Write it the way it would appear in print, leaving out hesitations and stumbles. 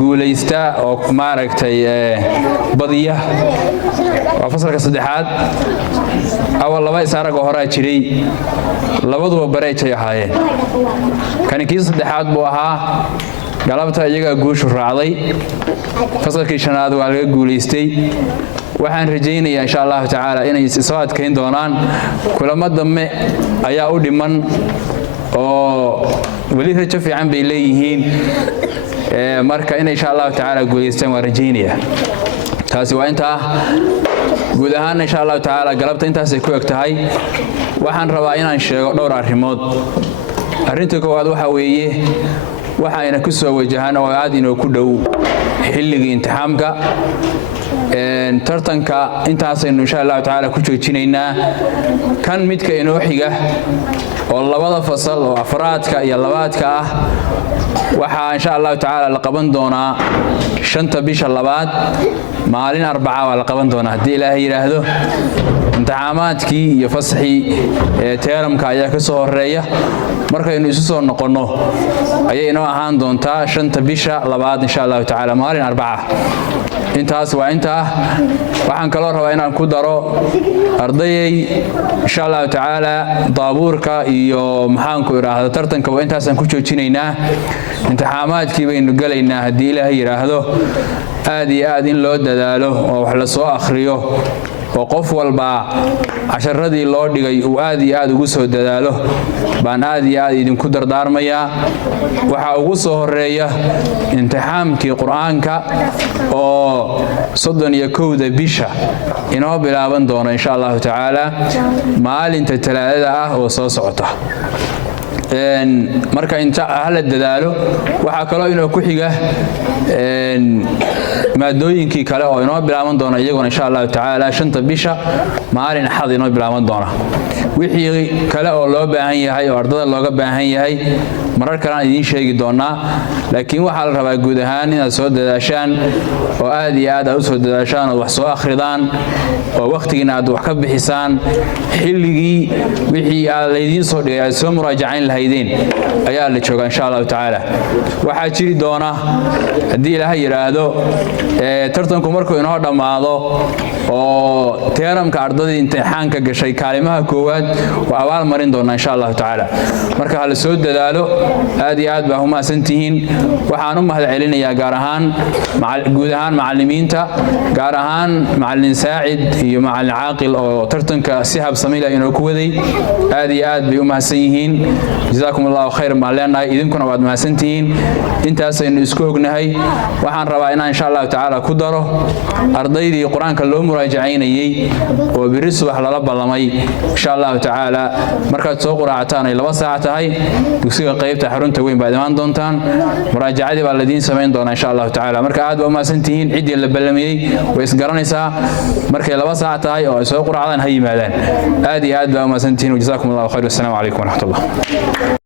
guulaysta oo maaragtay badiya waa fasalka saddexaad awal laba isaaraga hore jiray labaduba bareejay ahaayeen kaninkii saddexaad buu ahaa galabta iyaga guushu raacday fasalkii shanaad waa laga guulaystay waxaan rajaynayaa insha Allah taala inay soo adkeyn doonaan kulamo dambe ayaa u dhiman oo wali rajo fiican bay leeyihiin marka in insha Allah taala guulaystaan waan rajaynayaa taasi waa inta guud ahaan insha Allah taala galabta intaas ay ku egtahay waxaan rabaa inaan sheego dhowr arrimood arrinta koowaad waxa weeye waxayna ku soo wajahan oo aad inoo ku dhow xilligii imtixaanka tartanka intaasaynu insha Allah taala ku joojinaynaa kan midka inoo xiga oo labada fasal oo afraadka iyo labaadka ah waxa insha Allah taala la qaban doonaa 5 bisha labaad maalin Arbaca waa la qaban doonaa hadii Ilaahay yiraahdo imtixaamaadkii iyo fasaxii teeramka ayaa ka soo horeeya markaynu isu soo noqono ayay inoo ahaan doontaa 5 bisha labaad insha Allah taala maalin Arbaca intaas waa inta waxaan kaloo rabaa inaan ku daro ardayay insha Allah taala daabuurka iyo maxaan ku iraahdo tartanka waa intaasaan ku joojinaynaa imtixaamaadkii baynu galaynaa hadii Ilaahay yiraahdo aad iyo aad in loo dadaalo oo wax la soo akhriyo oo qof walba casharadii loo dhigay uu aad iyo aad ugu soo dadaalo baan aad iyo aad idinku dardaarmayaa waxa ugu soo horeeya imtixaankii quraanka oo 31 bisha inoo bilaaban doona insha Allah taala maalinta talaadada ah oo soo socota marka inta hal dadaalo waxa kale inoo ku xiga maadooyinkii kale oo inoo bilaaban doona iyaguna insha Allah taala 5 bisha maalin xad inoo bilaaban doona wixii kale oo loo baahan yahay oo ardada looga baahan yahay marar kale aan idin sheegi doonaa laakiin waxa la rabaa guud ahaan inaad soo dadaashaan oo aad iyo aad u soo dadaashaan oo wax soo akhridaan oo waqtigiina aad wax ka bixisaan xilligii wixii aad leedin soo dhigay aad soo muraajacayn lahaydeen ayaa la joogaa insha Allah taala waxa jiri doona hadii Ilaahay yiraahdo tartanku markuu inoo dhamaado oo teeramka ardada imtixaanka gashay kaalimaha koowaad waa abaal marin doona insha Allah taala marka hal soo dadaalo aad iyo aad baa humaasantihiin waxaan u mahad celinayaa gaar ahaan guud ahaan macallimiinta gaar ahaan macallin Saacid iyo macallin Caaqil oo tartanka si habsami leh inoo ku waday aad iyo aad bay u mahadsan yihiin jazaakumullahu khayr ma leenahay idinkuna waad mahadsantihiin intaas aynu isku ognahay waxaan rabaa inaan insha Allah taala ku daro ardaydii quraanka loo muraajacaynayay oo biri subax lala ballamay insha Allah taala markaad soo quraacataan ay 2 saac tahay dugsiga qaybta xarunta weyn baad imaan doontaan muraajacadii baa la diin sameyn doonaa insha Allah taala marka aad baa mahadsantihiin cidii la ballamiyay way isgaranaysaa markay 2 saac tahay oo ay soo quraacdaan ha yimaadaan aad iyo aad baa mahadsantihiin jazaakumullahu khayr assalamu alaykum wa rahmatullah